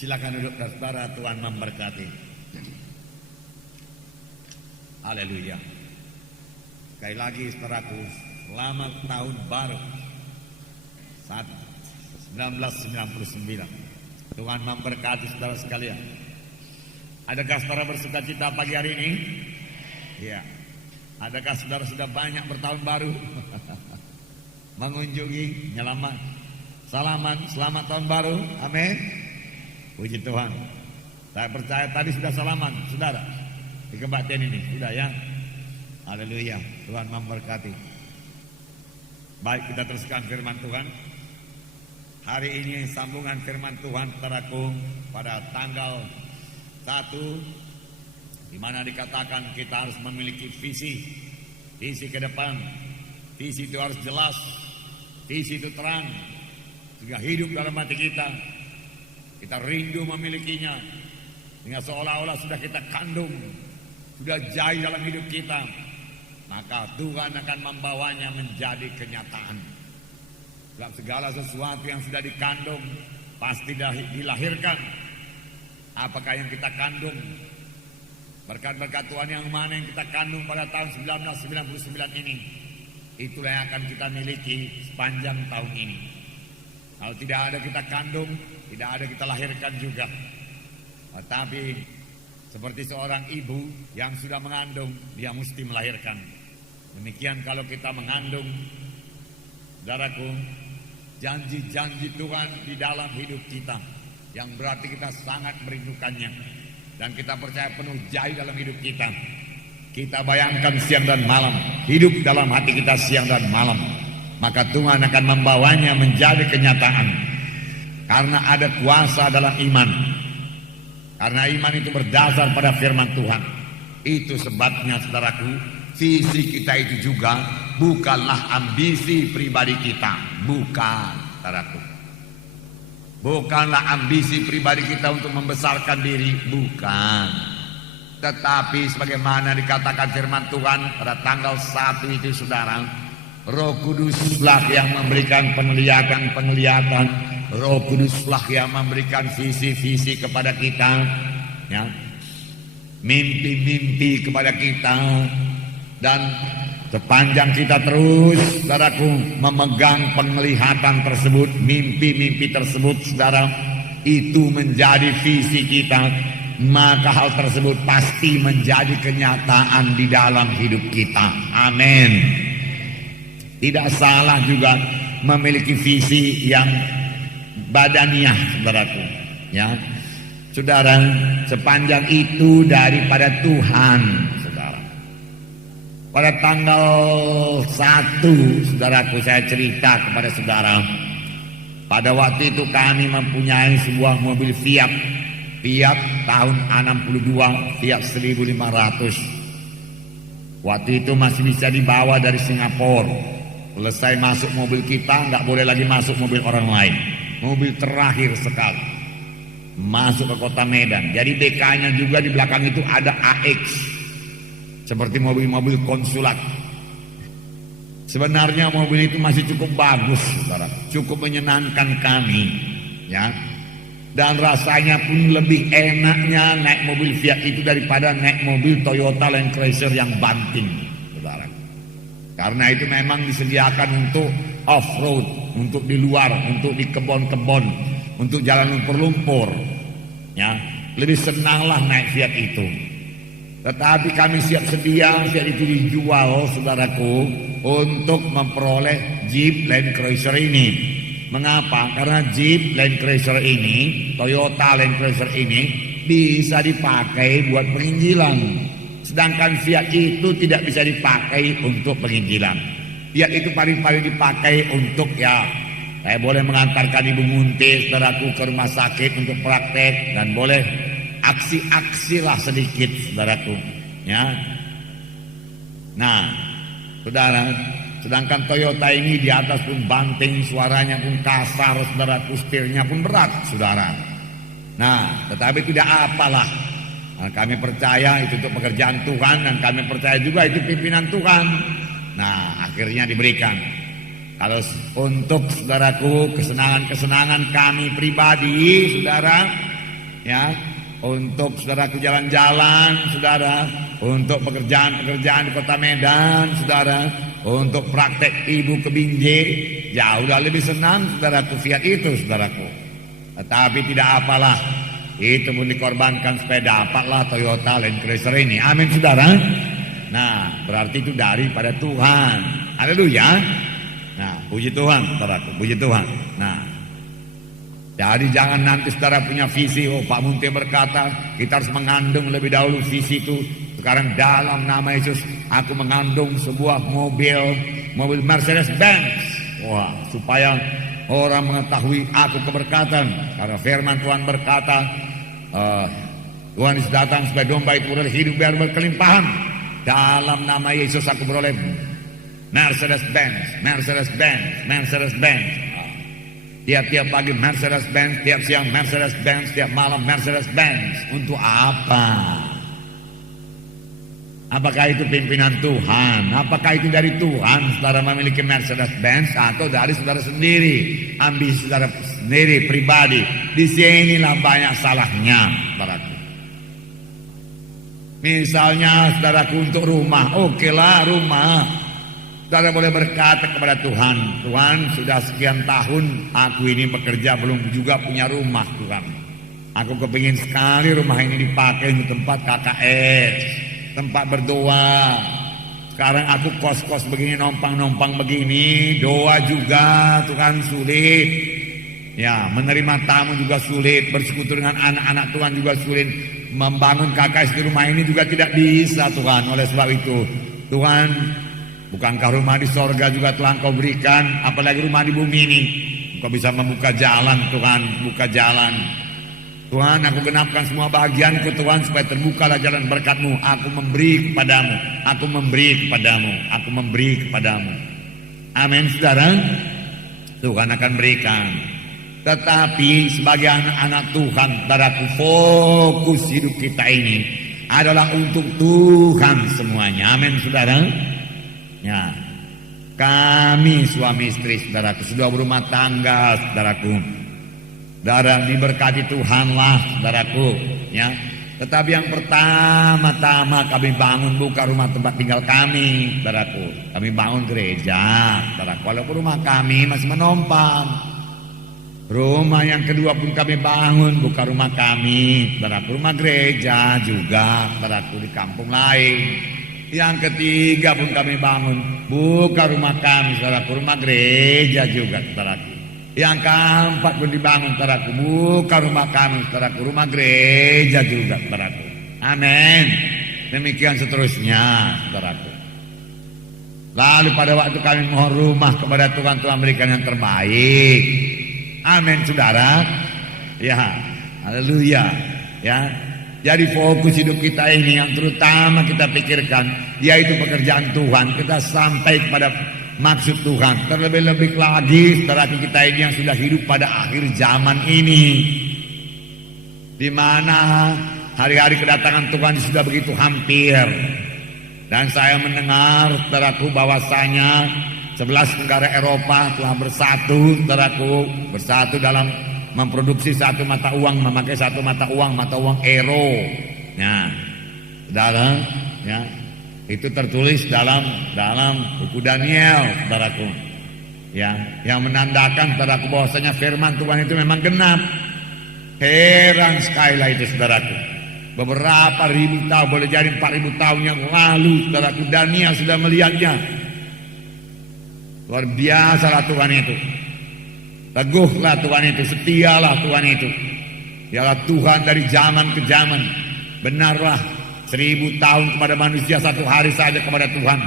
Silakan duduk saudara, Tuhan memberkati. Haleluya. Sekali lagi saudaraku, selamat tahun baru 1999. Tuhan memberkati saudara sekalian. Adakah saudara bersuka cita pagi hari ini? Ya. Adakah saudara sudah banyak bertahun baru? Mengunjungi, nyelamat, selamat tahun baru. Amin. Puji Tuhan. Saya percaya tadi sudah salaman, saudara. Di kebaktian ini, sudah ya. Haleluya. Tuhan memberkati. Baik, kita teruskan firman Tuhan. Hari ini sambungan firman Tuhan, saudaraku, pada tanggal 1, di mana dikatakan kita harus memiliki visi ke depan. Visi itu harus jelas, visi itu terang, sehingga hidup dalam hati kita rindu memilikinya, sehingga seolah-olah sudah kita kandung, sudah jaya dalam hidup kita. Maka Tuhan akan membawanya menjadi kenyataan. Dalam segala sesuatu yang sudah dikandung pasti dilahirkan. Apakah yang kita kandung? Berkat-berkat Tuhan yang mana yang kita kandung pada tahun 1999 ini, itulah yang akan kita miliki sepanjang tahun ini. Kalau tidak ada kita kandung, tidak ada kita lahirkan juga. Tetapi seperti seorang ibu yang sudah mengandung, dia mesti melahirkan. Demikian kalau kita mengandung, saudaraku, janji-janji Tuhan di dalam hidup kita, yang berarti kita sangat merindukannya, dan kita percaya penuh jaya dalam hidup kita. Kita bayangkan siang dan malam, hidup dalam hati kita siang dan malam, maka Tuhan akan membawanya menjadi kenyataan. Karena ada kuasa dalam iman. Karena iman itu berdasar pada firman Tuhan. Itu sebabnya saudaraku, visi kita itu juga bukanlah ambisi pribadi kita. Bukan, saudaraku. Bukanlah ambisi pribadi kita untuk membesarkan diri. Bukan. Tetapi sebagaimana dikatakan firman Tuhan pada tanggal 1 itu, saudara, Roh Kuduslah yang memberikan penglihatan. Roh Kuduslah yang memberikan visi-visi kepada kita, ya, mimpi-mimpi kepada kita. Dan sepanjang kita terus, saudaraku, memegang penglihatan tersebut, mimpi-mimpi tersebut, saudara, itu menjadi visi kita, maka hal tersebut pasti menjadi kenyataan di dalam hidup kita. Amin. Tidak salah juga memiliki visi yang badaniah, saudaraku, ya. Saudara, sepanjang itu daripada Tuhan, saudara. Pada tanggal 1, saudaraku, saya cerita kepada saudara. Pada waktu itu kami mempunyai sebuah mobil Fiat tahun 62, Fiat 1500. Waktu itu masih bisa dibawa dari Singapura. Selesai masuk mobil kita, nggak boleh lagi masuk mobil orang lain. Mobil terakhir sekali masuk ke kota Medan. Jadi DK-nya juga di belakang itu ada AX, seperti mobil-mobil konsulat. Sebenarnya mobil itu masih cukup bagus, saudara, cukup menyenangkan kami, ya. Dan rasanya pun lebih enaknya naik mobil Fiat itu daripada naik mobil Toyota Land Cruiser yang banting, saudara. Karena itu memang disediakan untuk off-road, untuk di luar, untuk di kebon-kebon, untuk jalan lumpur-lumpur, ya. Lebih senanglah naik Fiat itu. Tetapi kami siap sedia Fiat itu dijual, saudaraku, untuk memperoleh Jeep Land Cruiser ini. Mengapa? Karena Jeep Land Cruiser ini, Toyota Land Cruiser ini bisa dipakai buat penginjilan. Sedangkan Fiat itu tidak bisa dipakai untuk penginjilan. Fiat itu paling-paling dipakai untuk, ya, saya boleh mengantarkan ibu muntis, saudaraku, ke rumah sakit untuk praktek, dan boleh aksi-aksi lah sedikit, saudaraku, ya. Nah, saudara, sedangkan Toyota ini di atas pun banting, suaranya pun kasar, saudaraku, setirnya pun berat, saudara. Nah, tetapi tidak apalah. Nah, kami percaya itu untuk pekerjaan Tuhan, dan kami percaya juga itu pimpinan Tuhan. Nah, akhirnya diberikan. Kalau untuk saudaraku kesenangan-kesenangan kami pribadi, saudara, ya, untuk saudaraku jalan-jalan, saudara, untuk pekerjaan-pekerjaan di Kota Medan, saudara, untuk praktek ibu ke Binjai, jauh lebih senang, saudaraku, Fiat itu, saudaraku. Tetapi tidak apalah, itu pun dikorbankan supaya dapatlah Toyota Land Cruiser ini. Amin, saudara. Nah, berarti itu daripada Tuhan. Haleluya. Nah, puji Tuhan, saudaraku, puji Tuhan. Nah, jadi jangan nanti saudara punya visi, oh Pak Munte berkata kita harus mengandung lebih dahulu visi itu. Sekarang dalam nama Yesus aku mengandung sebuah mobil Mercedes-Benz. Wah, supaya orang mengetahui aku keberkatan. Karena firman Tuhan berkata, Tuhan Yesus datang supaya domba itu beroleh hidup biar berkelimpahan. Dalam nama Yesus aku beroleh Mercedes-Benz, Mercedes-Benz, Mercedes-Benz. Tiap-tiap pagi Mercedes-Benz, tiap siang Mercedes-Benz, tiap malam Mercedes-Benz. Untuk apa? Apakah itu pimpinan Tuhan? Apakah itu dari Tuhan saudara memiliki Mercedes-Benz atau dari saudara sendiri? Ambisi saudara sendiri pribadi. Di sinilah banyak salahnya, saudaraku. Misalnya saudaraku untuk rumah, okelah rumah. Saudara boleh berkata kepada Tuhan, Tuhan sudah sekian tahun aku ini bekerja belum juga punya rumah Tuhan. Aku kepingin sekali rumah ini dipakai untuk tempat KKS, tempat berdoa. Sekarang aku kos-kos begini, nompang-nompang begini, doa juga Tuhan sulit. Ya, menerima tamu juga sulit, bersekutu dengan anak-anak Tuhan juga sulit. Membangun KKS di rumah ini juga tidak bisa Tuhan. Oleh sebab itu Tuhan, bukankah rumah di sorga juga telah Engkau berikan, apalagi rumah di bumi ini. Engkau bisa membuka jalan Tuhan, buka jalan. Tuhan, aku genapkan semua bahagianku Tuhan, supaya terbukalah jalan berkat-Mu. Aku memberi kepadamu, aku memberi kepadamu, aku memberi kepadamu. Amin, saudara. Tuhan akan berikan. Tetapi sebagai anak-anak Tuhan, saudaraku, fokus hidup kita ini adalah untuk Tuhan semuanya. Amin, saudara. Ya, kami suami istri, saudaraku, sudah berumah tangga, saudaraku. Saudara, diberkati Tuhanlah, saudaraku, ya. Tetapi yang pertama-tama kami bangun bukan rumah tempat tinggal kami, saudaraku. Kami bangun gereja, saudaraku. Walaupun rumah kami masih menumpang. Rumah yang kedua pun kami bangun bukan rumah kami, saudaraku, rumah gereja juga, saudaraku, di kampung lain. Yang ketiga pun kami bangun bukan rumah kami, saudaraku, rumah gereja juga, saudaraku. Yang keempat pun dibangun, saudaraku, bukan rumah kami, saudaraku, rumah gereja juga, saudaraku. Amin. Demikian seterusnya, saudaraku. Lalu pada waktu kami mohon rumah kepada Tuhan, Tuhan berikan yang terbaik. Amin, saudara. Ya, haleluya. Ya, jadi fokus hidup kita ini yang terutama kita pikirkan, yaitu pekerjaan Tuhan. Kita sampai kepada maksud Tuhan. Terlebih-lebih lagi saudara kita ini yang sudah hidup pada akhir zaman ini, di mana hari-hari kedatangan Tuhan sudah begitu hampir. Dan saya mendengar, saudaraku, bahwasanya 11 negara Eropa telah bersatu, saudaraku, bersatu dalam memproduksi satu mata uang, memakai satu mata uang euro. Ya, saudara, ya, itu tertulis dalam buku Daniel, saudaraku. Ya, yang menandakan, saudaraku, bahwasanya firman Tuhan itu memang genap. Heran sekali lah itu, saudaraku. Beberapa ribu tahun, boleh jadi 4.000 tahun yang lalu, saudaraku, Daniel sudah melihatnya. Luar biasalah Tuhan itu. Teguhlah Tuhan itu, setialah Tuhan itu. Dialah Tuhan dari zaman ke zaman. Benarlah 1000 tahun kepada manusia, 1 hari saja kepada Tuhan.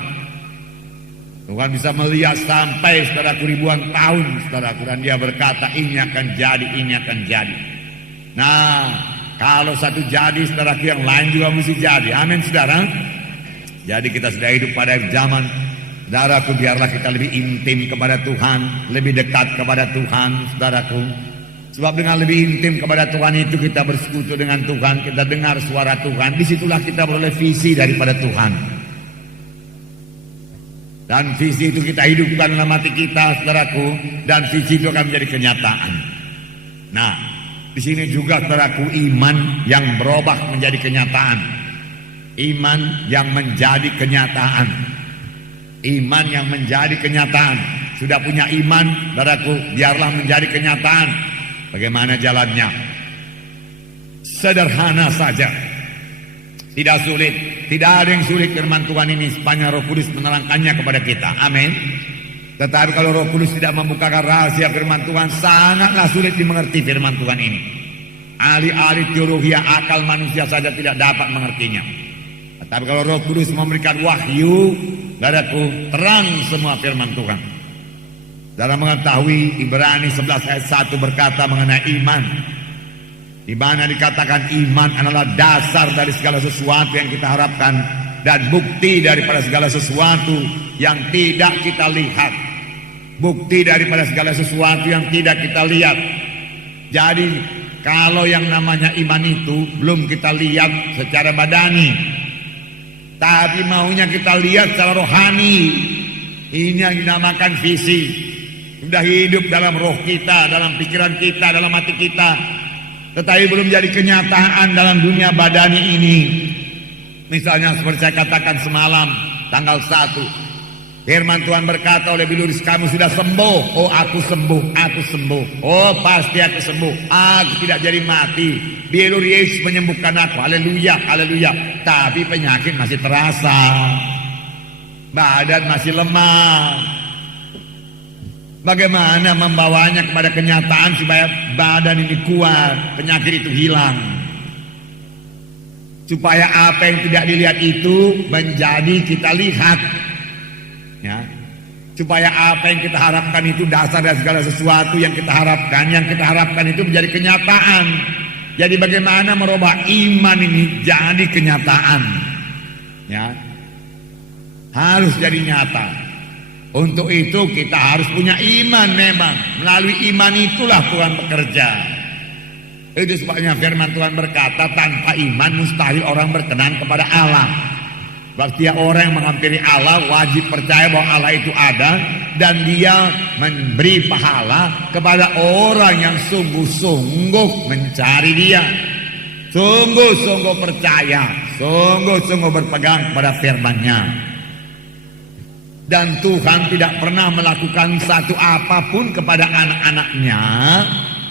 Tuhan bisa melihat sampai, saudaraku, ribuan tahun, saudaraku. Dan dia berkata, ini akan jadi, ini akan jadi. Nah, kalau satu jadi, saudaraku, yang lain juga mesti jadi. Amin, saudara. Jadi kita sudah hidup pada zaman, saudaraku, biarlah kita lebih intim kepada Tuhan, lebih dekat kepada Tuhan, saudaraku. Sebab dengan lebih intim kepada Tuhan itu kita bersekutu dengan Tuhan, kita dengar suara Tuhan. Disitulah kita beroleh visi daripada Tuhan. Dan visi itu kita hidupkan dalam hati kita, saudaraku. Dan visi itu akan menjadi kenyataan. Nah, Di sini juga saudaraku, iman yang berubah menjadi kenyataan. Iman yang menjadi kenyataan. Iman yang menjadi kenyataan. Sudah punya iman, saudaraku, biarlah menjadi kenyataan. Bagaimana jalannya? Sederhana saja. Tidak sulit. Tidak ada yang sulit firman Tuhan ini sepanjang Roh Kudus menerangkannya kepada kita. Amin. Tetapi kalau Roh Kudus tidak membukakan rahasia firman Tuhan, sangatlah sulit dimengerti firman Tuhan ini. Ahli-ahli teologi akal manusia saja tidak dapat mengertinya. Tetapi kalau Roh Kudus memberikan wahyu, saudaraku, terang semua firman Tuhan. Dalam mengetahui Ibrani 11 ayat 1 berkata mengenai iman, di mana dikatakan iman adalah dasar dari segala sesuatu yang kita harapkan dan bukti daripada segala sesuatu yang tidak kita lihat. Bukti daripada segala sesuatu yang tidak kita lihat. Jadi kalau yang namanya iman itu belum kita lihat secara badani, tapi maunya kita lihat secara rohani. Ini yang dinamakan visi. Sudah hidup dalam roh kita, dalam pikiran kita, dalam hati kita, tetapi belum jadi kenyataan dalam dunia badani ini. Misalnya seperti saya katakan semalam tanggal 1, firman Tuhan berkata oleh Biluris, kamu sudah sembuh. Oh, aku sembuh, aku sembuh. Oh, pasti aku sembuh, aku tidak jadi mati. Biluris menyembuhkan aku. Haleluya, haleluya. Tapi penyakit masih terasa, badan masih lemah. Bagaimana membawanya kepada kenyataan supaya badan ini kuat, penyakit itu hilang, supaya apa yang tidak dilihat itu menjadi kita lihat, ya. Supaya apa yang kita harapkan itu dasar dari segala sesuatu yang kita harapkan itu menjadi kenyataan. Jadi bagaimana merubah iman ini jadi kenyataan, ya, harus jadi nyata. Untuk itu kita harus punya iman memang. Melalui iman itulah Tuhan bekerja. Itu sebabnya firman Tuhan berkata, tanpa iman mustahil orang berkenan kepada Allah. Berarti orang yang menghampiri Allah wajib percaya bahwa Allah itu ada, dan dia memberi pahala kepada orang yang sungguh-sungguh mencari dia, sungguh-sungguh percaya, sungguh-sungguh berpegang kepada firman-Nya. Dan Tuhan tidak pernah melakukan satu apapun kepada anak-anaknya,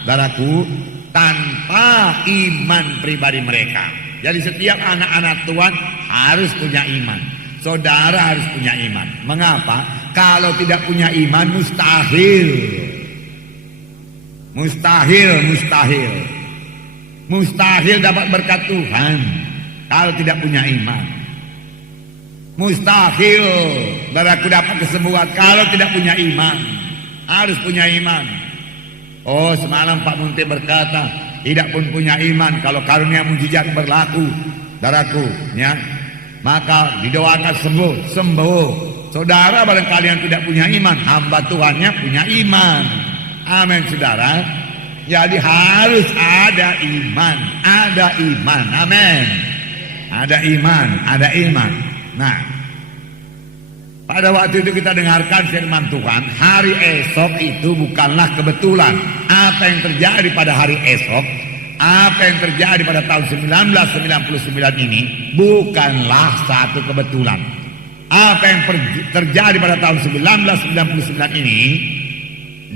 saudaraku, tanpa iman pribadi mereka. Jadi setiap anak-anak Tuhan harus punya iman. Saudara harus punya iman. Mengapa? Kalau tidak punya iman mustahil. Mustahil dapat berkat Tuhan kalau tidak punya iman. Mustahil saudaraku dapat kesembuhan kalau tidak punya iman. Harus punya iman. Oh, semalam Pak Munti berkata, tidak pun punya iman kalau karunia mujizat berlaku, saudaraku, ya, maka didoakan sembuh. Saudara barangkali yang tidak punya iman, hamba Tuhannya punya iman. Amin, saudara. Jadi harus ada iman. Amin. Ada iman. Nah, pada waktu itu kita dengarkan firman Tuhan, hari esok itu bukanlah kebetulan. Apa yang terjadi pada hari esok, apa yang terjadi pada tahun 1999 ini bukanlah satu kebetulan. Apa yang terjadi pada tahun 1999 ini,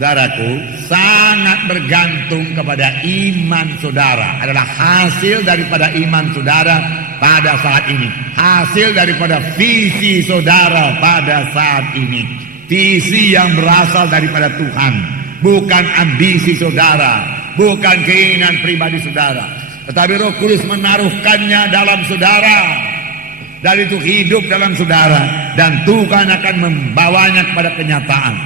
saudaraku, sangat bergantung kepada iman saudara. Adalah hasil daripada iman saudara pada saat ini, hasil daripada visi saudara pada saat ini, visi yang berasal daripada Tuhan, bukan ambisi saudara, bukan keinginan pribadi saudara, tetapi Roh Kudus menaruhkannya dalam saudara, dan itu hidup dalam saudara, dan Tuhan akan membawanya kepada kenyataan.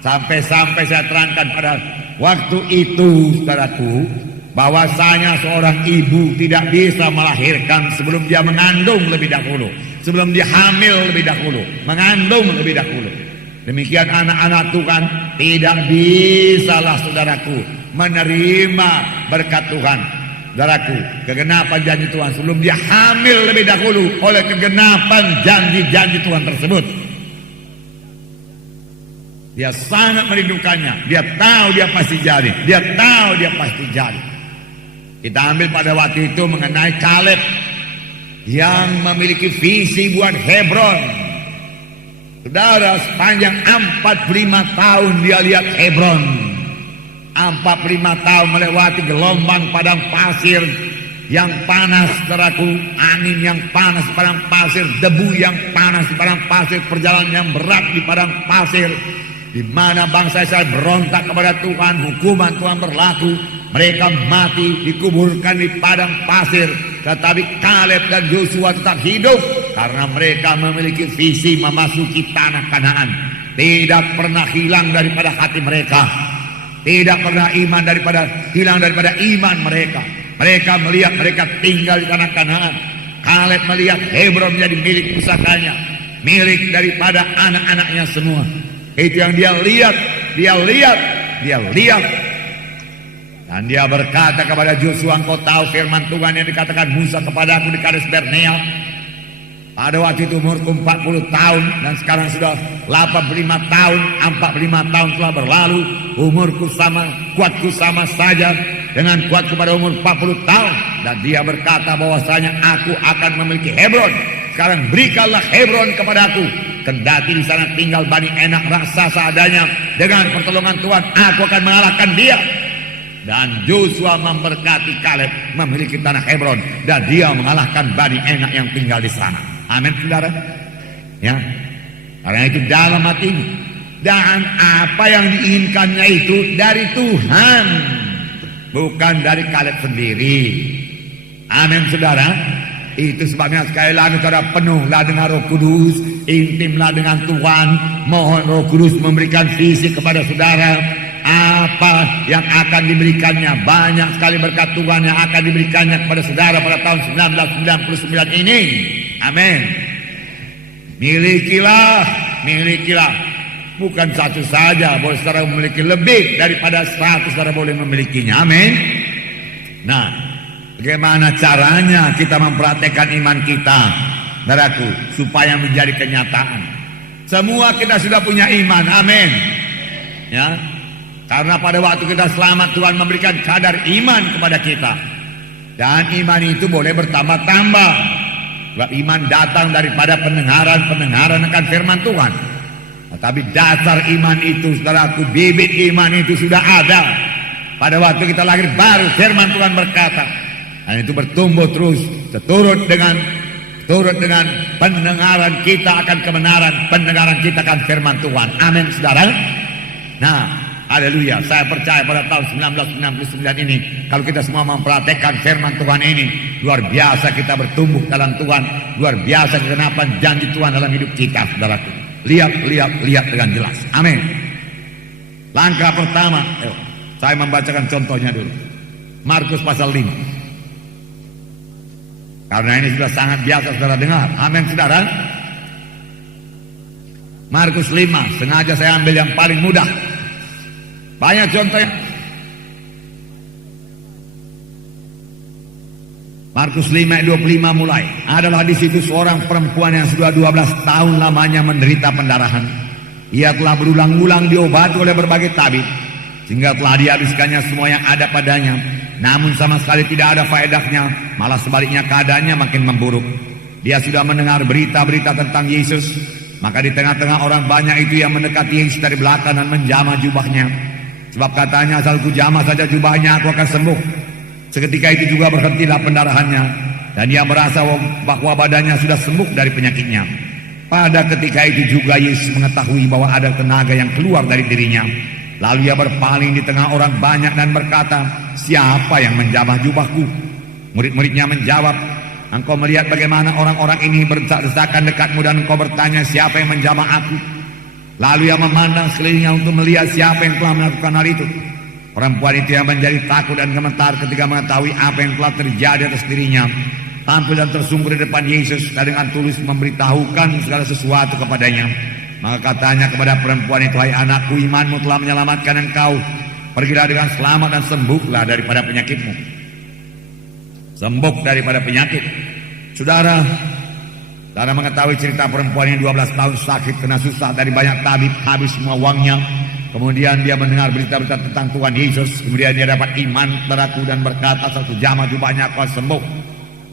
Sampai-sampai saya terangkan pada waktu itu, saudaraku, bahwasanya seorang ibu tidak bisa melahirkan sebelum dia mengandung lebih dahulu, sebelum dia hamil lebih dahulu, mengandung lebih dahulu. Demikian anak-anak Tuhan tidak bisalah, saudaraku, menerima berkat Tuhan, saudaraku, kegenapan janji Tuhan sebelum dia hamil lebih dahulu oleh kegenapan janji-janji Tuhan tersebut. Dia sangat merindukannya. Dia tahu dia pasti jadi. Kita ambil pada waktu itu mengenai Kaleb yang memiliki visi buat Hebron. Saudara, sepanjang 45 tahun dia lihat Hebron. 45 tahun melewati gelombang padang pasir yang panas, saudaraku, angin yang panas di padang pasir, debu yang panas di padang pasir, perjalanan yang berat di padang pasir, di mana bangsa Israel berontak kepada Tuhan, hukuman Tuhan berlaku, mereka mati, dikuburkan di padang pasir. Tetapi Kaleb dan Yosua tetap hidup karena mereka memiliki visi memasuki tanah Kanaan. Tidak pernah hilang daripada hati mereka, tidak pernah hilang daripada iman mereka. Mereka melihat mereka tinggal di tanah Kanaan. Kaleb melihat Hebron menjadi milik pusakanya, milik daripada anak-anaknya semua. Itu yang dia lihat. Dan dia berkata kepada Yosua, engkau tahu firman Tuhan yang dikatakan Musa kepadaku di Kades Barnea. Pada waktu itu umurku 40 tahun dan sekarang sudah 85 tahun. 45 tahun telah berlalu. Umurku sama, kuatku sama saja dengan kuatku pada umur 40 tahun. Dan dia berkata bahwasanya aku akan memiliki Hebron. Sekarang berikanlah Hebron kepadaku. Kendati di sana tinggal Bani Enak raksasa adanya, dengan pertolongan Tuhan aku akan mengalahkan dia. Dan Yosua memberkati Kaleb memiliki tanah Hebron, dan dia mengalahkan Bani Enak yang tinggal di sana. Amin, saudara. Ya, karena itu dalam hatinya. Dan apa yang diinginkannya itu dari Tuhan, bukan dari Kaleb sendiri. Amin, saudara. Itu sebabnya sekali lagi saudara, penuhlah dengan Roh Kudus, intimlah dengan Tuhan. Mohon Roh Kudus memberikan visi kepada saudara. Apa yang akan diberikannya, banyak sekali berkat Tuhan yang akan diberikannya kepada saudara pada tahun 1999 ini. Amin. Milikilah. Bukan satu saja, boleh saudara memiliki lebih daripada 100, saudara boleh memilikinya. Amin. Nah, bagaimana caranya kita mempraktekkan iman kita, saudaraku, supaya menjadi kenyataan? Semua kita sudah punya iman. Amin. Ya. Karena pada waktu kita selamat, Tuhan memberikan kadar iman kepada kita. Dan iman itu boleh bertambah-tambah. Sebab iman datang daripada pendengaran akan firman Tuhan. Tetapi dasar iman itu, saudaraku, bibit iman itu sudah ada. Pada waktu kita lahir baru, firman Tuhan berkata. Dan itu bertumbuh terus, seturut dengan pendengaran kita akan kebenaran, pendengaran kita akan firman Tuhan. Amin, saudara. Nah, haleluya, saya percaya pada tahun 1999 ini, kalau kita semua mempraktekkan firman Tuhan ini, luar biasa kita bertumbuh dalam Tuhan, luar biasa kegenapan janji Tuhan dalam hidup kita, saudaraku. Lihat dengan jelas. Amin. Langkah pertama, saya membacakan contohnya dulu. Markus pasal 5. Karena ini sudah sangat biasa saudara dengar. Amin, saudara. Markus 5, sengaja saya ambil yang paling mudah. Banyak contohnya. Markus 5 ayat 25 mulai. Adalah di situ seorang perempuan yang sudah 12 tahun lamanya menderita pendarahan. Ia telah berulang-ulang diobati oleh berbagai tabib, sehingga telah dihabiskannya semua yang ada padanya. Namun sama sekali tidak ada faedahnya, malah sebaliknya keadaannya makin memburuk. Dia sudah mendengar berita-berita tentang Yesus. Maka di tengah-tengah orang banyak itu yang mendekati Yesus dari belakang dan menjamah jubahnya. Sebab katanya, asal ku jamah saja jubahnya, aku akan sembuh. Seketika itu juga berhentilah pendarahannya, dan dia merasa bahwa badannya sudah sembuh dari penyakitnya. Pada ketika itu juga Yesus mengetahui bahwa ada tenaga yang keluar dari dirinya. Lalu ia berpaling di tengah orang banyak dan berkata, siapa yang menjamah jubahku? Murid-muridnya menjawab, engkau melihat bagaimana orang-orang ini berdesak-desakan dekatmu, dan engkau bertanya, siapa yang menjamah aku? Lalu ia memandang sekelilingnya untuk melihat siapa yang telah melakukan hal itu. Perempuan itu yang menjadi takut dan gemetar ketika mengetahui apa yang telah terjadi atas dirinya, tampil dan tersungkur di depan Yesus dan dengan tulus memberitahukan segala sesuatu kepadanya. Maka katanya kepada perempuan itu, hai anakku, imanmu telah menyelamatkan engkau. Pergilah dengan selamat dan sembuhlah daripada penyakitmu. Sembuh daripada penyakit. Saudara mengetahui cerita perempuan yang 12 tahun sakit, kena susah dari banyak tabib, habis semua uangnya. Kemudian dia mendengar berita-berita tentang Tuhan Yesus. Kemudian dia dapat iman saudaraku dan berkata, satu jamah jubahnya aku sembuh.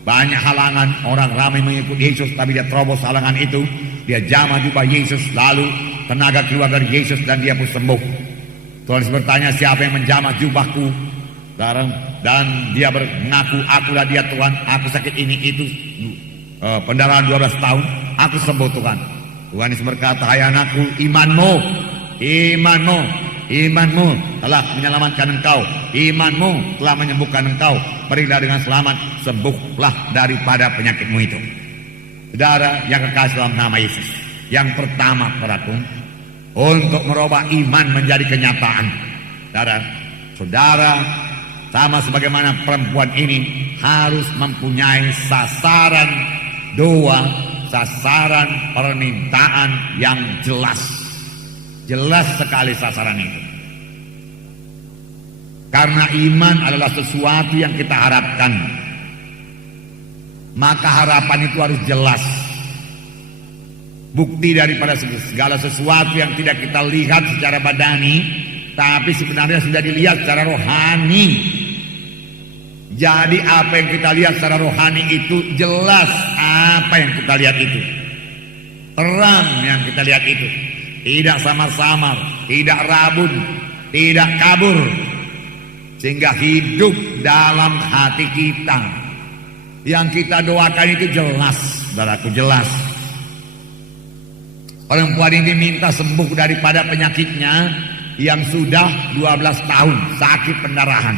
Banyak halangan, orang ramai mengikuti Yesus, tapi dia terobos halangan itu. Dia jamah jubah Yesus, lalu tenaga keluar dari Yesus dan dia pun sembuh. Tuhan Yesus bertanya, siapa yang menjamah jubahku? Dan dia mengaku, akulah dia Tuhan, aku sakit ini itu, pendarahan 12 tahun, aku sembuh Tuhan. Tuhan Yesus berkata, hai anakku, imanmu telah menyelamatkan engkau, imanmu telah menyembuhkan engkau, pergilah dengan selamat, sembuhlah daripada penyakitmu itu. Saudara yang kekasih dalam nama Yesus, yang pertama saudaraku, untuk merubah iman menjadi kenyataan, saudara sama sebagaimana perempuan ini harus mempunyai sasaran doa, sasaran permintaan yang jelas sekali sasaran itu. Karena iman adalah sesuatu yang kita harapkan, maka harapan itu harus jelas. Bukti daripada segala sesuatu yang tidak kita lihat secara badani, tapi sebenarnya sudah dilihat secara rohani. Jadi apa yang kita lihat secara rohani itu jelas, apa yang kita lihat itu terang, yang kita lihat itu tidak samar-samar, tidak rabun, tidak kabur, sehingga hidup dalam hati kita. Yang kita doakan itu jelas, saudaraku, jelas. Perempuan ini minta sembuh daripada penyakitnya yang sudah 12 tahun, sakit pendarahan.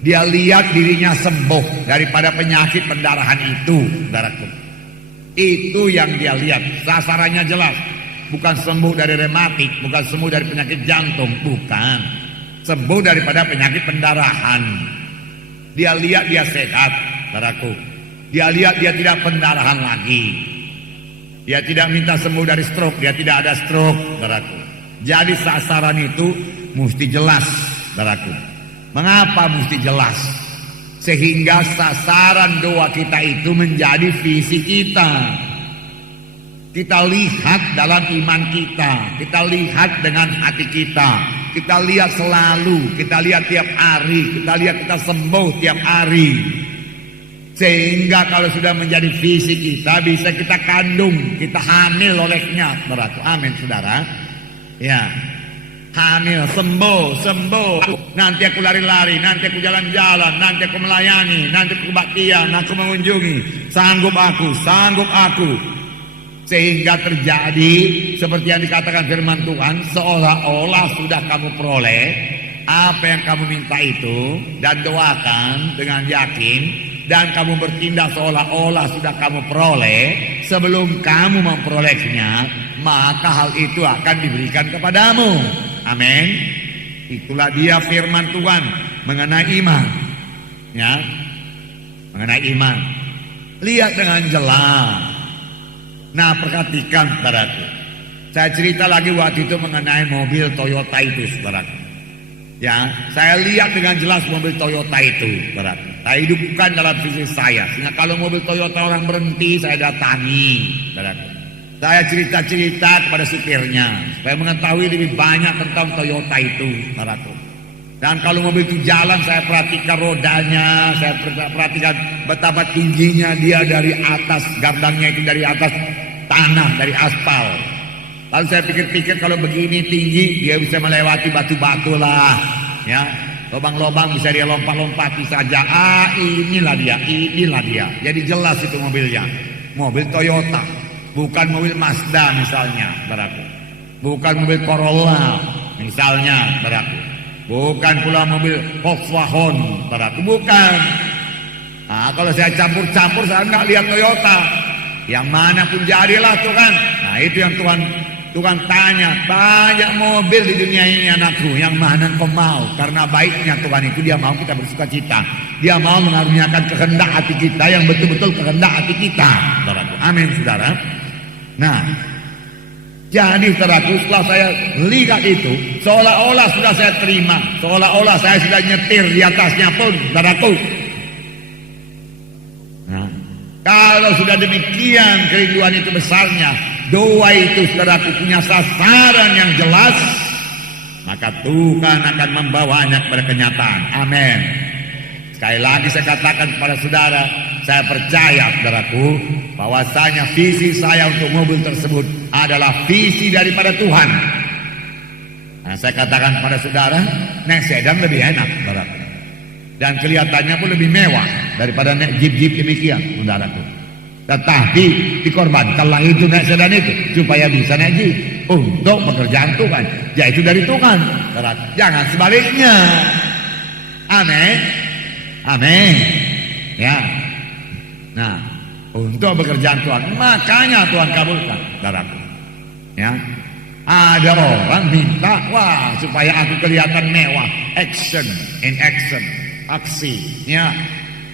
Dia lihat dirinya sembuh daripada penyakit pendarahan itu, saudaraku. Itu yang dia lihat, sasarannya jelas. Bukan sembuh dari rematik, bukan sembuh dari penyakit jantung, bukan. Sembuh daripada penyakit pendarahan. Dia lihat dia sehat, saudaraku. Dia lihat dia tidak pendarahan lagi. Dia tidak minta sembuh dari stroke, dia tidak ada stroke, saudaraku. Jadi sasaran itu mesti jelas, saudaraku. Mengapa mesti jelas? Sehingga sasaran doa kita itu menjadi visi kita. Kita lihat dalam iman kita, kita lihat dengan hati kita, kita lihat selalu, kita lihat tiap hari, kita lihat kita sembuh tiap hari. Sehingga kalau sudah menjadi visi kita, bisa kita kandung, kita hamil olehnya, saudara. Amin, saudara. Ya, hamil, sembuh. Nanti aku lari-lari, nanti aku jalan-jalan, nanti aku melayani, nanti aku kebaktian, aku mengunjungi. Sanggup aku. Sehingga terjadi seperti yang dikatakan firman Tuhan, seolah-olah sudah kamu peroleh apa yang kamu minta itu, dan doakan dengan yakin, dan kamu bertindak seolah-olah sudah kamu peroleh. Sebelum kamu memperolehnya, maka hal itu akan diberikan kepadamu. Amin. Itulah dia firman Tuhan mengenai iman, ya, mengenai iman. Lihat dengan jelas. Nah, perhatikan, saudaraku. Saya cerita lagi waktu itu mengenai mobil Toyota itu, saudaraku. Ya, saya lihat dengan jelas mobil Toyota itu, saudaraku. Saya hidupkan dalam visi saya. Sehingga kalau mobil Toyota orang berhenti, saya datangi, saudaraku. Saya cerita-cerita kepada supirnya supaya mengetahui lebih banyak tentang Toyota itu, saudaraku. Dan kalau mobil itu jalan, saya perhatikan rodanya, saya perhatikan betapa tingginya dia dari atas, gardangnya itu dari atas tanah, dari aspal. Lalu saya pikir-pikir kalau begini tinggi, dia bisa melewati batu-batu lah, ya, lubang-lubang bisa dia lompat-lompati saja. Inilah dia. Jadi jelas itu mobilnya, mobil Toyota, bukan mobil Mazda misalnya, saudaraku. Bukan mobil Corolla misalnya, saudaraku. Bukan pula mobil Volkswagen, saudaraku, bukan. Nah, kalau saya campur-campur, saya nggak lihat Toyota. Yang mana pun jadilah Tuhan. Nah, itu yang Tuhan tanya. Banyak mobil di dunia ini anakku, yang mana kau mau? Karena baiknya Tuhan itu, dia mau kita bersuka cita. Dia mau mengaruniakan kehendak hati kita yang betul-betul kehendak hati kita, saudaraku. Amin, saudara. Nah, jadi saudaraku, setelah saya lihat itu, seolah-olah sudah saya terima, seolah-olah saya sudah nyetir di atasnya pun, saudaraku. Nah, kalau sudah demikian kerinduan itu besarnya, doa itu, saudaraku, punya sasaran yang jelas, maka Tuhan akan membawanya kepada kenyataan. Amin. Sekali lagi saya katakan kepada saudara, saya percaya saudaraku, bahwasanya visi saya untuk mobil tersebut adalah visi daripada Tuhan. Nah, saya katakan kepada saudara, naik sedan lebih enak saudaraku, dan kelihatannya pun lebih mewah daripada naik jeep-jeep demikian saudaraku. Tetapi dikorbankanlah itu naik sedan itu supaya bisa naik jeep untuk pekerjaan Tuhan, yaitu dari Tuhan saudaraku. Jangan sebaliknya. Amin. Amin. Ya. Nah, untuk pekerjaan Tuhan, makanya Tuhan kabulkan saudaraku. Ya. Ada orang minta, wah, supaya aku kelihatan mewah, action, in action, aksi, ya,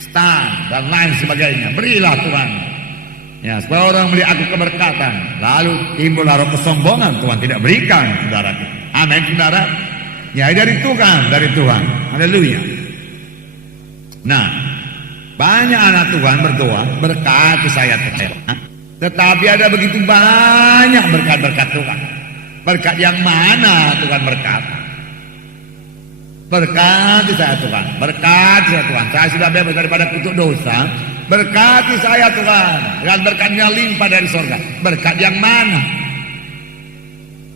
stand dan lain sebagainya. Berilah Tuhan, ya, supaya orang melihat aku keberkatan. Lalu timbul roh kesombongan, Tuhan tidak berikan, saudaraku. Amin, saudara. Ya, dari Tuhan, dari Tuhan. Haleluya. Nah, banyak anak Tuhan berdoa, berkati saya Tuhan. Tetapi ada begitu banyak berkat-berkat Tuhan. Berkat yang mana Tuhan berkata? Berkati saya Tuhan, berkati saya Tuhan. Saya sudah bebas daripada kutuk dosa. Berkati saya Tuhan, dan berkatnya limpah dari surga. Berkat yang mana?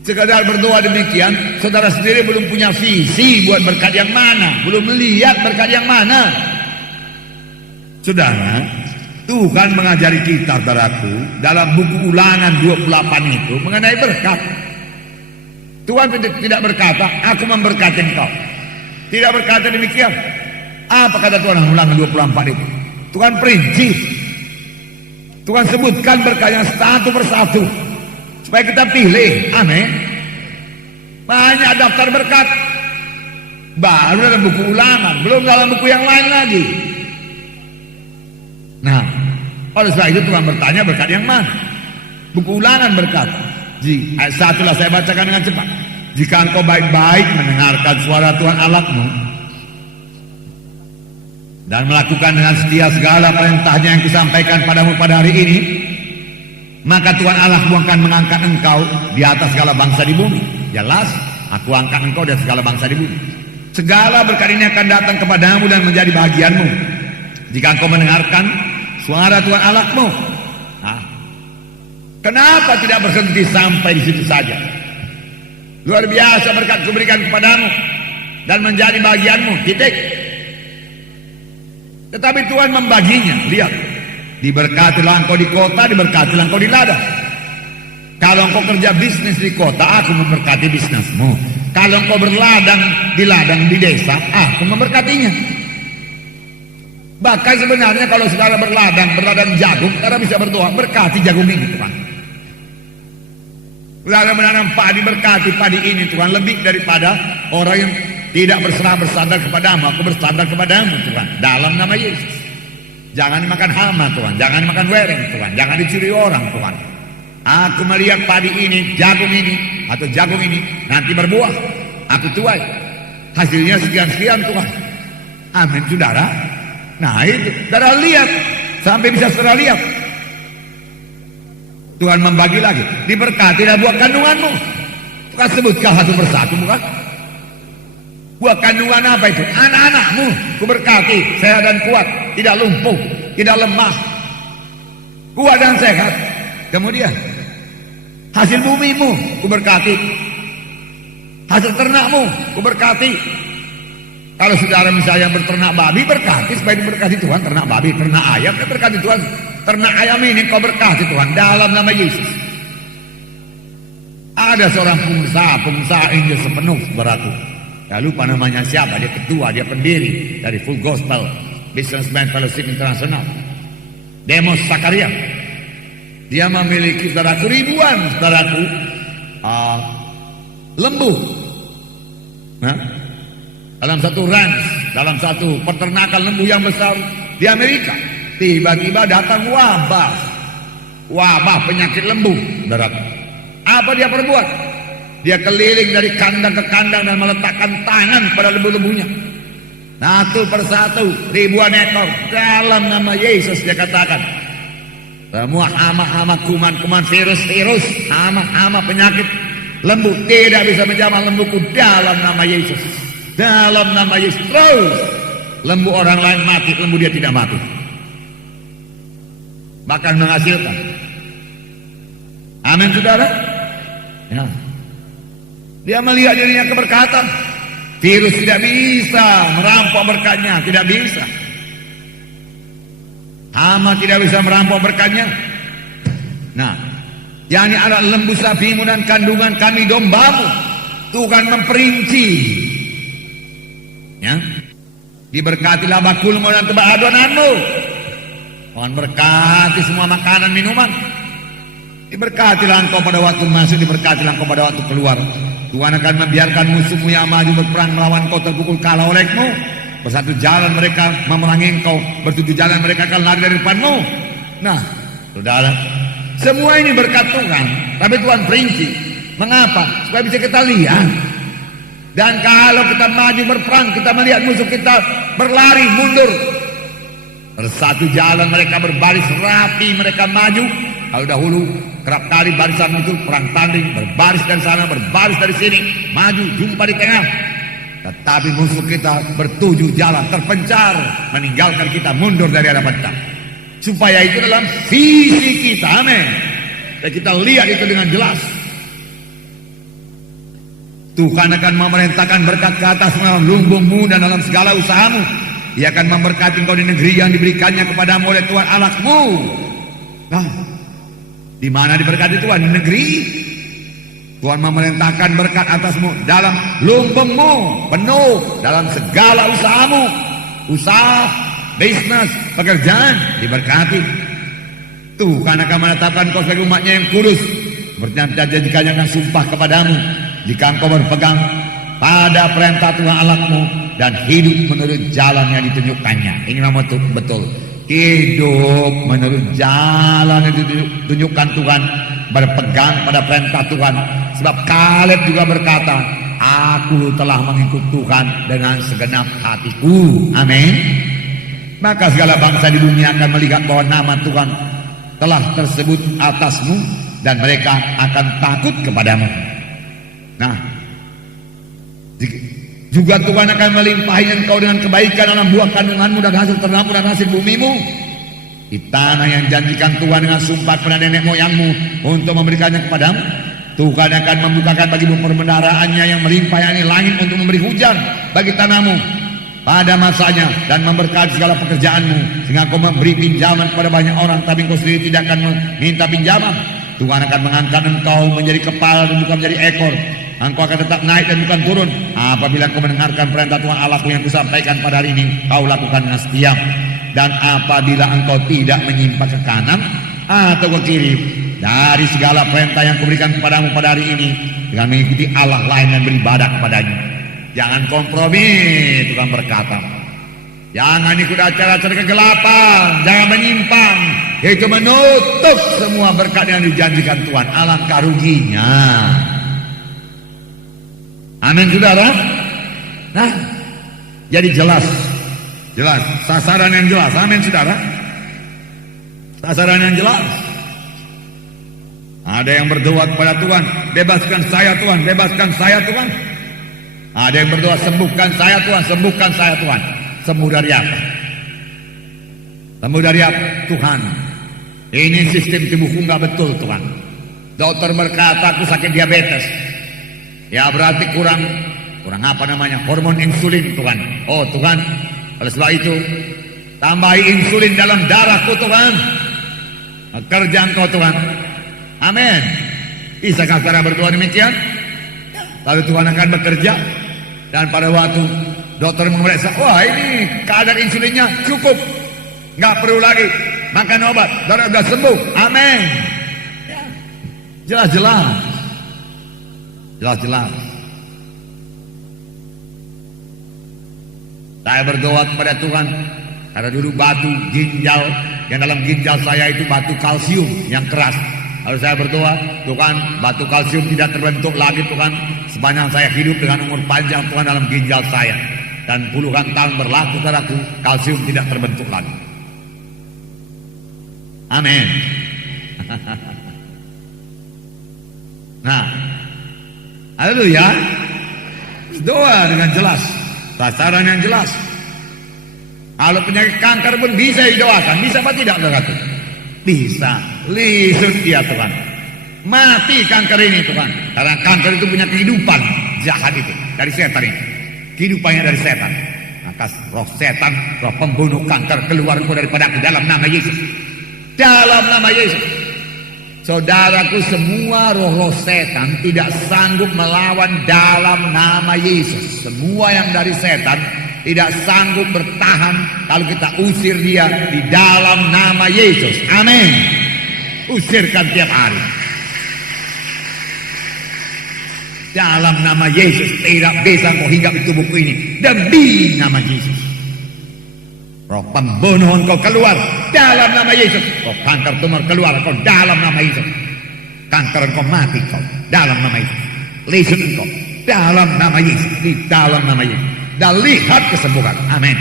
Sekadar berdoa demikian, saudara sendiri belum punya visi buat berkat yang mana, belum melihat berkat yang mana. Saudara, Tuhan mengajari kita, saudaraku, dalam buku Ulangan 28 itu mengenai berkat. Tuhan tidak berkata, aku memberkati engkau. Tidak berkata demikian. Apa kata Tuhan dalam Ulangan 24 itu? Tuhan perinci. Tuhan sebutkan berkatnya satu persatu supaya kita pilih. Amin. Banyak daftar berkat baru dalam buku Ulangan, belum dalam buku yang lain lagi. Nah, oleh sebab itu Tuhan bertanya, berkat yang mana? Buku Ulangan berkata, ayat 1 lah saya bacakan dengan cepat. Jika engkau baik-baik mendengarkan suara Tuhan Allahmu dan melakukan dengan setia segala perintahnya yang kusampaikan padamu pada hari ini, maka Tuhan Allahmu akan mengangkat engkau di atas segala bangsa di bumi. Jelas, aku angkat engkau di atas segala bangsa di bumi. Segala berkat ini akan datang kepadamu dan menjadi bahagianmu jika engkau mendengarkan suara Tuhan Allahmu. Nah, kenapa tidak berhenti sampai di situ saja? Luar biasa berkat kuberikan kepadamu dan menjadi bagianmu, titik. Tetapi Tuhan membaginya. Lihat, diberkatilah engkau di kota, diberkatilah engkau di ladang. Kalau engkau kerja bisnis di kota, aku memberkati bisnismu. Kalau engkau berladang di ladang di desa, aku memberkatinya. Bahkan sebenarnya kalau saudara berladang jagung, saudara bisa berdoa, berkati jagung ini Tuhan. Saudara menanam padi, berkati padi ini Tuhan, lebih daripada orang yang tidak bersandar kepadamu. Aku bersandar kepadamu Tuhan, dalam nama Yesus. Jangan makan hama Tuhan, jangan makan wereng Tuhan, jangan dicuri orang Tuhan. Aku melihat padi ini, jagung ini, atau jagung ini nanti berbuah, aku tuai, hasilnya sekian-sekian Tuhan. Amin saudara. Nah itu, saudara lihat, sampai bisa saudara lihat. Tuhan membagi lagi, diberkatilah buah kandunganmu. Bukan sebutkan satu persatu, bukan? Buah kandungan apa itu? Anak-anakmu, kuberkati, sehat dan kuat, tidak lumpuh, tidak lemah, kuat dan sehat. Kemudian hasil bumimu, kuberkati. Hasil ternakmu, kuberkati. Kalau saudara misalnya berternak babi, berkati supaya diberkati Tuhan. Ternak babi, ternak ayam, berkati Tuhan. Ternak ayam ini kau berkati Tuhan dalam nama Yesus. Ada seorang pengusaha Injil sepenuh beraku. Ya lupa namanya siapa, dia ketua, dia pendiri dari Full Gospel Businessman Fellowship International, Demos Zakaria. Dia memiliki saudaraku ribuan saudaraku lembu. Nah, dalam satu ranch, dalam satu peternakan lembu yang besar di Amerika, tiba-tiba datang wabah penyakit lembu. Saudaraku, apa dia perbuat? Dia keliling dari kandang ke kandang dan meletakkan tangan pada lembu-lembunya. Satu persatu, ribuan ekor. Dalam nama Yesus dia katakan, semua hama-hama, kuman-kuman, virus-virus, hama-hama penyakit Lembu tidak bisa menjamah lembuku dalam nama Yesus. Dalam nama Yesus. Terus lembu orang lain mati, lembu dia tidak mati, bahkan menghasilkan. Amin saudara. Ya. Dia melihat dirinya keberkatan. Virus tidak bisa merampok berkatnya, tidak bisa. Hama tidak bisa merampok berkatnya. Nah, yakni anak lembu sapimu dan kandungan kami dombamu. Tuhan memperinci. Ya. Diberkatilah bakulmu dan tebak adonanmu. Tuhan berkati semua makanan minuman. Diberkatilah engkau pada waktu masuk, diberkatilah engkau pada waktu keluar. Tuhan akan membiarkan musuhmu yang maju berperang melawan kau terpukul kalah olehmu. Bersatu jalan mereka memerangi engkau, bertujuh jalan mereka akan lari dari depanmu. Nah, saudara, semua ini berkat Tuhan, tapi Tuhan perinci. Mengapa? Supaya bisa kita lihat. Dan kalau kita maju berperang, kita melihat musuh kita berlari mundur. Bersatu jalan mereka berbaris rapi, mereka maju. Kalau dahulu kerap kali barisan itu perang tanding, berbaris dari sana, berbaris dari sini, maju, jumpa di tengah. Tetapi musuh kita bertujuh jalan, terpencar, meninggalkan kita, mundur dari hadapan kita. Supaya itu dalam visi kita, amin. Dan kita lihat itu dengan jelas. Tuhan akan memerintahkan berkat ke atas dalam lumbungmu dan dalam segala usahamu. Dia akan memberkati engkau di negeri yang diberikannya kepadamu oleh Tuhan Allahmu. Nah, di mana diberkati Tuhan? Di negeri. Tuhan memerintahkan berkat atasmu dalam lumbungmu penuh, dalam segala usahamu, usaha, bisnis, pekerjaan diberkati. Tuhan akan menetapkan kau sebagai umatnya yang kudus, seperti yang janjikannya akan sumpah kepadamu, jika engkau berpegang pada perintah Tuhan Allahmu dan hidup menurut jalan yang ditunjukkannya. Ini memang betul. Hidup menurut jalan yang ditunjukkan Tuhan, berpegang pada perintah Tuhan. Sebab Kaleb juga berkata, aku telah mengikut Tuhan dengan segenap hatiku. Amin. Maka segala bangsa di dunia akan melihat bahwa nama Tuhan telah tersebut atasmu, dan mereka akan takut kepadamu. Nah, juga Tuhan akan melimpahi engkau dengan kebaikan dalam buah kandunganmu dan hasil ternakmu dan hasil bumimu. Di tanah yang janjikan Tuhan dengan sumpah kepada nenek moyangmu untuk memberikannya kepadamu. Tuhan akan membukakan bagimu perbendaharaan-Nya yang melimpah, yakni langit, untuk memberi hujan bagi tanahmu pada masanya dan memberkati segala pekerjaanmu, sehingga kau memberi pinjaman kepada banyak orang, tapi engkau sendiri tidak akan meminta pinjaman. Tuhan akan mengangkat engkau menjadi kepala dan bukan menjadi ekor. Engkau akan tetap naik dan bukan turun. Apabila engkau mendengarkan perintah Tuhan Allahmu yang kusampaikan pada hari ini, kau lakukan dengan setia. Dan apabila engkau tidak menyimpang ke kanan atau ke kiri dari segala perintah yang kuberikan kepadamu pada hari ini, dengan mengikuti Allah lain dan beribadah kepadanya. Jangan kompromi, Tuhan berkata. Jangan ikut acara-acara kegelapan, jangan menyimpang. Itu menutup semua berkat yang dijanjikan Tuhan. Alangkah ruginya. Amin saudara. Nah, jadi jelas, sasaran yang jelas. Amin saudara. Sasaran yang jelas. Ada yang berdoa kepada Tuhan, bebaskan saya Tuhan, bebaskan saya Tuhan. Ada yang berdoa, sembuhkan saya Tuhan, sembuhkan saya Tuhan. Sembuh dari apa? Sembuh dari apa? Tuhan, ini sistem tubuhku nggak betul Tuhan. Dokter berkata aku sakit diabetes. Ya berarti kurang apa namanya, hormon insulin Tuhan. Oh Tuhan, oleh sebab itu tambahi insulin dalam darahku Tuhan. Kerja engkau Tuhan. Amin. Bisakah saudara berdoa demikian? Lalu Tuhan akan bekerja. Dan pada waktu dokter memeriksa, wah ini kadar insulinnya cukup, nggak perlu lagi makan obat, saudara sudah sembuh. Amin. Jelas. Saya berdoa kepada Tuhan, karena dulu batu ginjal yang dalam ginjal saya itu batu kalsium yang keras. Lalu saya berdoa, Tuhan, batu kalsium tidak terbentuk lagi Tuhan, sepanjang saya hidup dengan umur panjang Tuhan dalam ginjal saya. Dan puluhan tahun berlaku saudaraku, kalsium tidak terbentuk lagi. Amin. Nah, Haleluya. Doa dengan jelas, sasaran yang jelas. Kalau penyakit kanker pun bisa didoakan. Bisa apa tidak, saudaraku? Bisa. Lisut dia Tuhan. Mati kanker ini Tuhan. Karena kanker itu punya kehidupan jahat itu. Dari setan ini. Kehidupannya dari setan. Maka roh setan, roh pembunuh kanker, keluar daripada aku dalam nama Yesus. Dalam nama Yesus. Saudaraku, semua roh-roh setan tidak sanggup melawan dalam nama Yesus. Semua yang dari setan tidak sanggup bertahan kalau kita usir dia di dalam nama Yesus. Amin. Usirkan tiap hari. Dalam nama Yesus tidak bisa kau hinggap di tubuhku ini. Demi nama Yesus. Roh pembunuh engkau keluar dalam nama Yesus. Roh kanker tumor keluar engkau dalam nama Yesus. Kanker engkau mati kau dalam nama Yesus. Lisut engkau dalam nama Yesus. Di dalam nama Yesus. Dan lihat kesembuhan. Amin.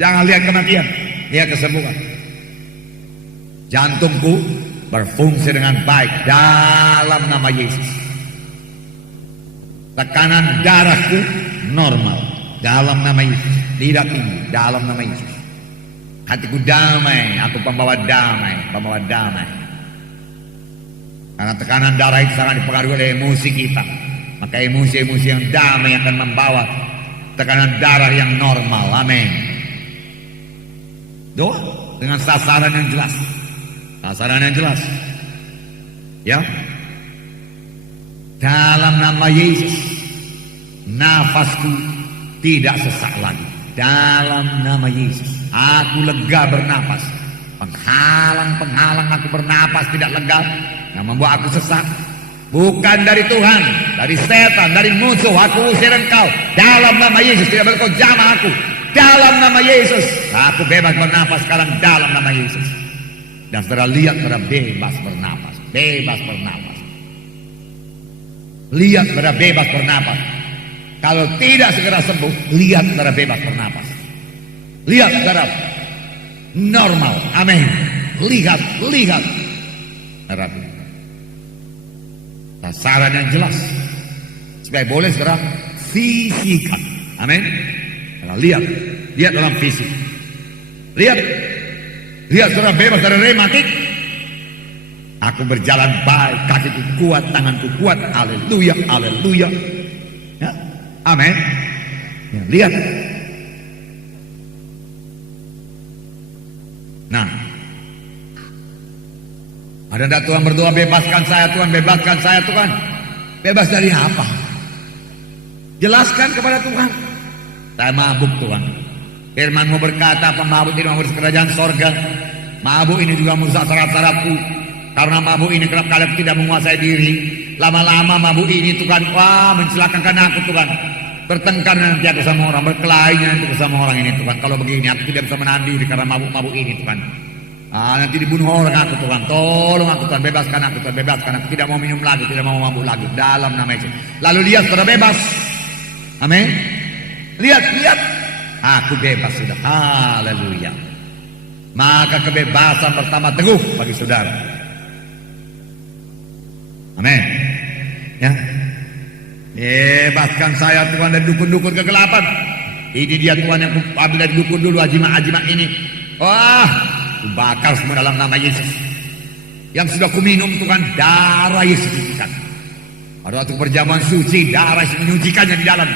Jangan lihat kematian, lihat kesembuhan. Jantungku berfungsi dengan baik dalam nama Yesus. Tekanan darahku normal dalam nama Yesus. Tidak tinggi dalam nama Yesus. Hatiku damai, aku pembawa damai, pembawa damai. Karena tekanan darah itu sangat dipengaruhi oleh emosi kita. Maka emosi-emosi yang damai akan membawa tekanan darah yang normal. Amin. Doa dengan sasaran yang jelas. Sasaran yang jelas. Ya. Dalam nama Yesus, nafasku tidak sesak lagi. Dalam nama Yesus, aku lega bernapas. Penghalang-penghalang aku bernapas tidak lega, yang membuat aku sesak, bukan dari Tuhan, dari setan, dari musuh. Aku usir engkau. Dalam nama Yesus, tidak berkau jamah aku. Dalam nama Yesus, aku bebas bernapas sekarang dalam nama Yesus. Dan saudara lihat, saudara bebas bernapas. Bebas bernapas. Lihat, saudara bebas bernapas. Kalau tidak segera sembuh, lihat saudara bebas bernapas. Lihat saudara normal. Amin. Lihat. Saudara, sasaran yang jelas supaya boleh saudara fisikan. Amin. Lihat dalam fisik. Lihat saudara bebas dari rematik. Aku berjalan baik, kakiku kuat, tanganku kuat. Haleluya, haleluya. Ya, amin. Ya, lihat. Nah, ada enggak Tuhan berdoa, bebaskan saya Tuhan, bebaskan saya Tuhan. Bebas dari apa? Jelaskan kepada Tuhan. Saya mabuk Tuhan. Firman-Mu berkata, pemabuk ini mengurus kerajaan sorga. Mabuk ini juga merusak syarat-syaratku. Karena mabuk ini kerap kali tidak menguasai diri. Lama-lama mabuk ini Tuhan, mencelakakan aku Tuhan. Bertengkar nanti aku sama orang, berkelahi nanti aku sama orang ini Tuhan. Kalau begini aku tidak bisa menahan diri karena mabuk-mabuk ini Tuhan. Nanti dibunuh orang aku Tuhan. Tolong aku Tuhan, bebaskan aku Tuhan, bebaskan aku. Tidak mau minum lagi, tidak mau mabuk lagi. Dalam nama Yesus. Lalu lihat saudara bebas. Amin. Lihat. Aku bebas sudah. Haleluya. Maka kebebasan pertama teguh bagi saudara. Amin. Ya. Bebaskan saya Tuhan dari dukun-dukun kegelapan. Ini dia Tuhan yang ambil dari dukun dulu, ajimat-ajimat ini. Bakar semua dalam nama Yesus. Yang sudah kuminum Tuhan, darah Yesus sucikan. Pada waktu perjamuan suci, darah Yesus menyucikannya di dalam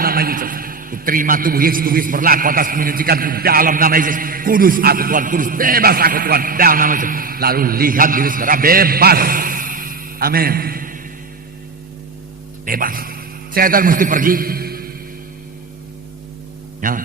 nama Yesus. Ku terima tubuh Yesus, tubuh Yesus berlaku atas menyucikanku dalam nama Yesus. Kudus aku Tuhan, kudus, bebas aku Tuhan dalam nama Yesus. Lalu lihat diri saudara bebas. Amin. Bebas. Setan mesti pergi. Ya.